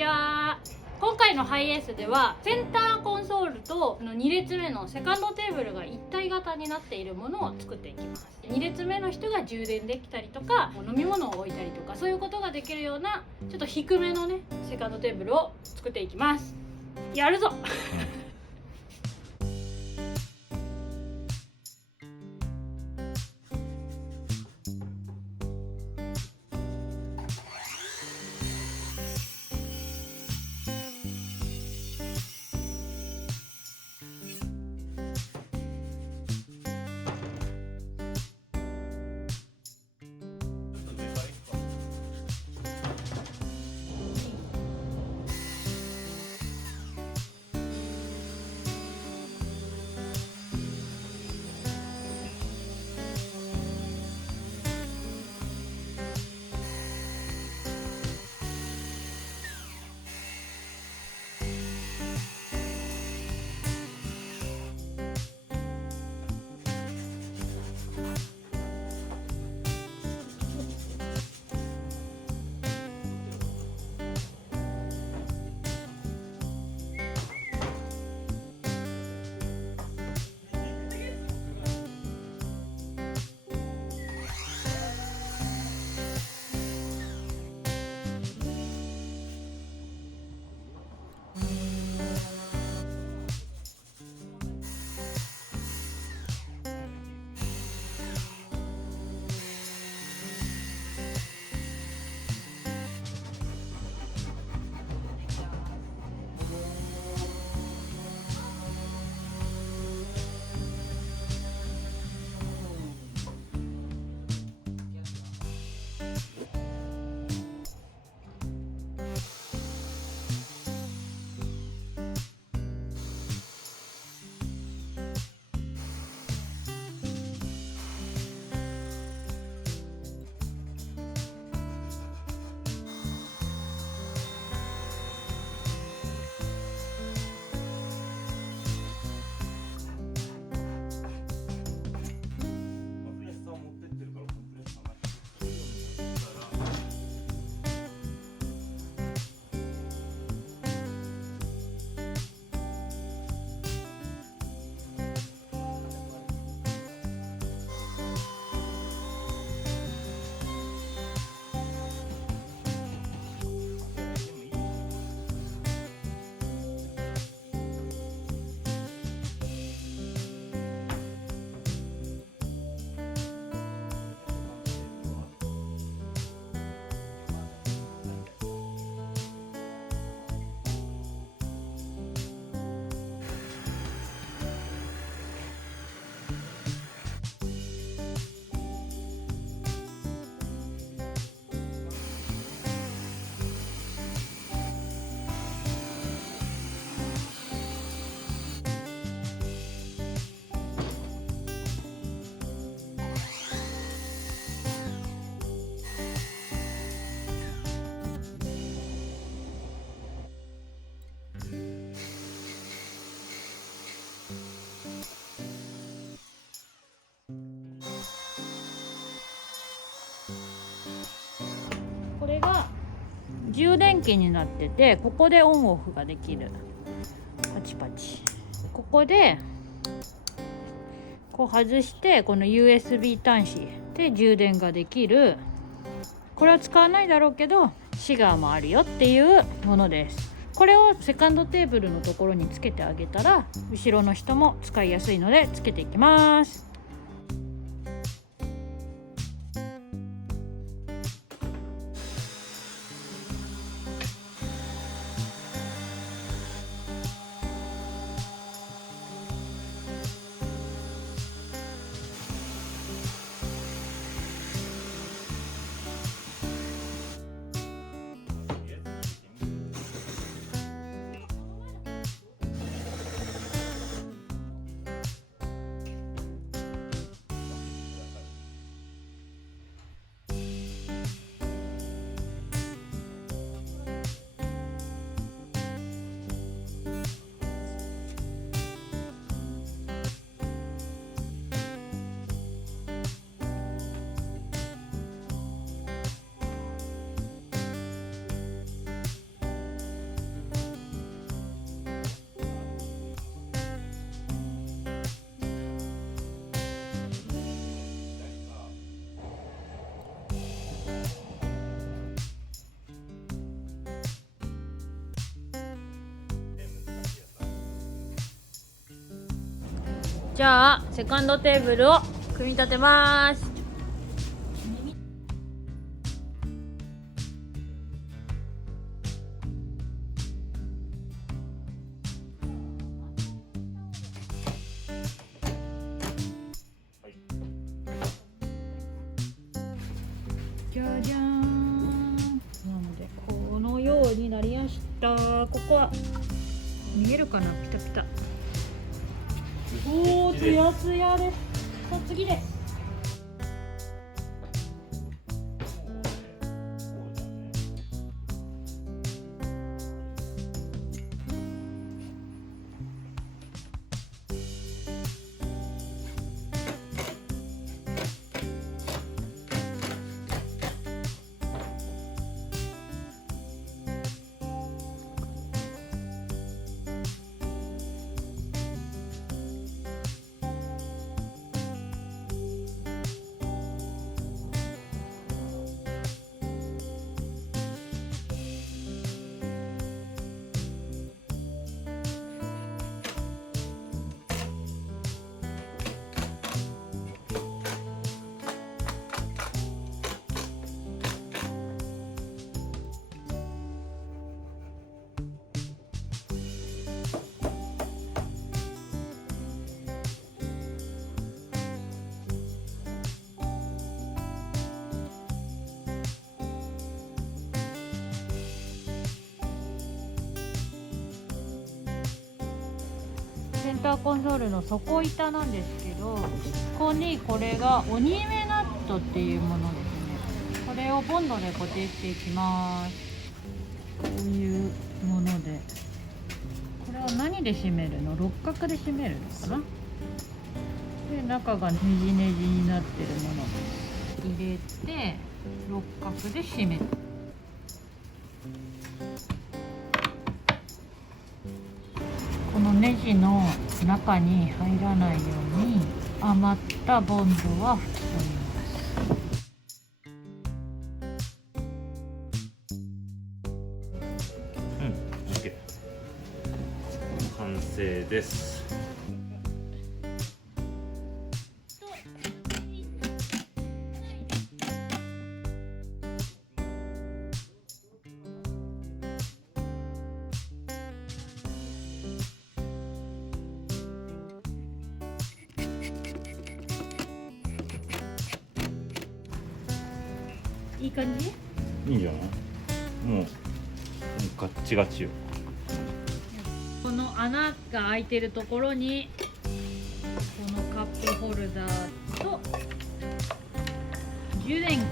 ちは。今回のハイエースではセンターコンソールと2列目のセカンドテーブルが一体型になっているものを作っていきます。2列目の人が充電できたりとか飲み物を置いたりとかそういうことができるようなちょっと低めのねセカンドテーブルを作っていきます。やるぞこれが充電器になってて、ここでオンオフができる。パチパチ。ここでこう外してこの USB 端子で充電ができる。これは使わないだろうけどシガーもあるよっていうものです。これをセカンドテーブルのところにつけてあげたら後ろの人も使いやすいのでつけていきます。じゃあセカンドテーブルを組み立てます。じゃじゃーん。なのでこのようになりました。ここは見えるかな、ピタピタ。おお、ツヤツヤです。さあ次です。センターコンソールの底板なんですけど、ここにこれが鬼目ナットっていうものですね。これをボンドで固定していきます。こういうもので、これは何で締めるの？六角で締めるのかな。で、中がねじねじになってるもの入れて六角で締める。このネジの中に入らないように余ったボンドは拭き取ります。OK。完成です。いい感じ？いいんじゃない？もうガッチガチよ。この穴が開いてるところにこのカップホルダーと充電器、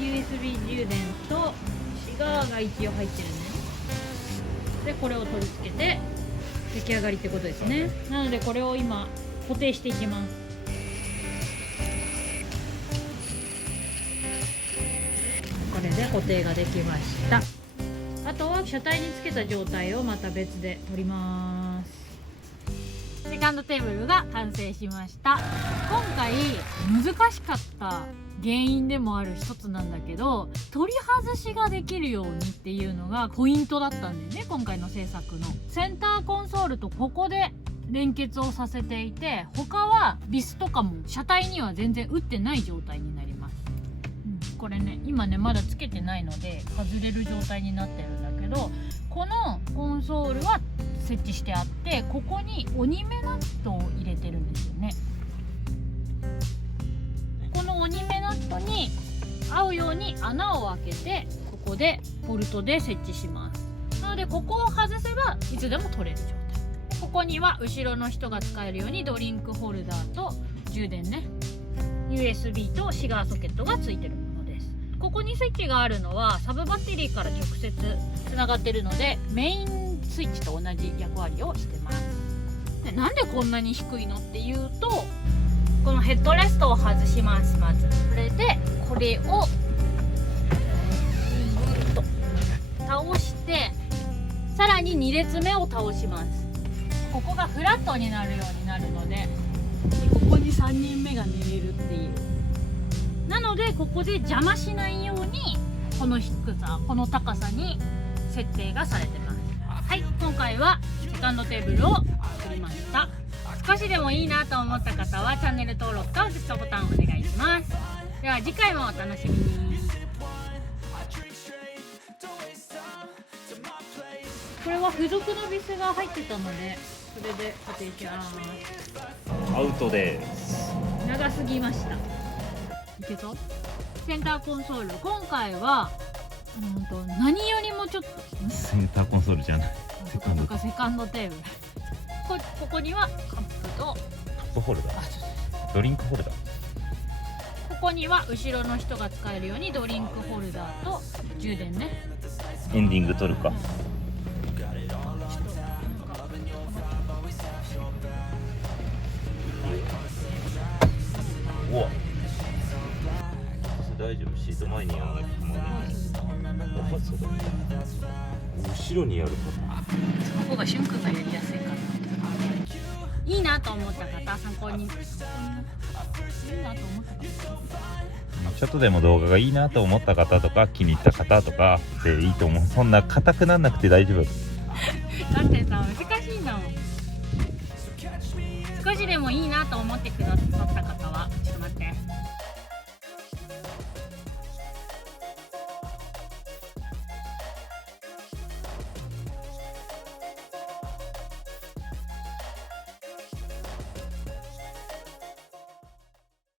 USB 充電とシガーが一応入ってるね。でこれを取り付けて出来上がりってことですね。なのでこれを今固定していきます。これで固定ができました。あとは車体につけた状態をまた別で取ります。セカンドテーブルが完成しました。今回難しかった原因でもある一つなんだけど、取り外しができるようにっていうのがポイントだったんだよね。今回の制作のセンターコンソールとここで連結をさせていて、他はビスとかも車体には全然打ってない状態になります。これね、今ねまだつけてないので外れる状態になってるんだけど、このコンソールは設置してあって、ここに鬼目ナットを入れてるんですよね。この鬼目ナットに合うように穴を開けて、ここでボルトで設置します。なのでここを外せばいつでも取れる状態。ここには後ろの人が使えるようにドリンクホルダーと充電ね、 USB とシガーソケットがついてるものです。ここにスイッチがあるのはサブバッテリーから直接つながってるので、メインスイッチと同じ役割をしてます。でなんでこんなに低いのっていうと、このヘッドレストを外します。まずこれでこれをぐっと倒して、さらに2列目を倒します。ここがフラットになるようになるので、ここに3人目が寝れるっていう。なのでここで邪魔しないようにこの低さ、この高さに設定がされてます。はい、今回はセカンドテーブルを作りました。少しでもいいなと思った方はチャンネル登録とグッドボタンお願いします。では次回もお楽しみに。これは付属のビスが入ってたのでそれで固定します。アウトです。長すぎました。いけた？センターコンソール、今回は何よりもちょっとセンターコンソールじゃない。セカンドテーブルここにはカップとカップホルダー、ドリンクホルダー。ここには後ろの人が使えるようにドリンクホルダーと充電ね。エンディング撮るか。うわ、大丈夫、シート前にやらなくてもね。そうだ、後ろにやるか。そこがしゅんくんがやりやすいかな。いいなと思った方、参考に。いいなと思った方。ちょっとでも動画がいいなと思った方とか気に入った方とかでいいと思う。そんな硬くなんなくて大丈夫。だってさ、難しいんだもん。少しでもいいなと思ってくださった方はちょっと待って、